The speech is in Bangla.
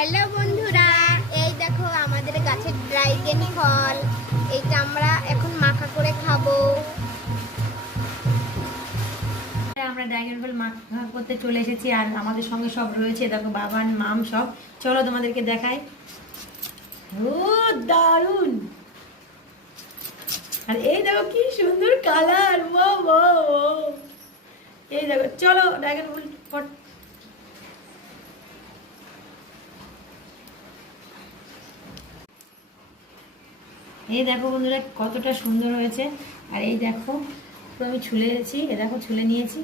হ্যালো বন্ধুরা, এই দেখো আমাদের গাছের ড্রাগন ফল। এইটা আমরা এখন মাখা করে খাবো। আমরা ড্রাগন ফল মাখা করতে চলে এসেছি আর আমাদের সঙ্গে সব রয়েছে। দেখো বাবান মাম সব, চলো তোমাদেরকে দেখাই। ও দারুন! আর এই দেখো কি সুন্দর কালার, এই দেখো, চলো ড্রাগন ফল। এই দেখো বন্ধুরা কতটা সুন্দর হয়েছে। আর এই দেখো, তো আমি ছুলেছি, এ দেখো ছুলে নিয়েছি।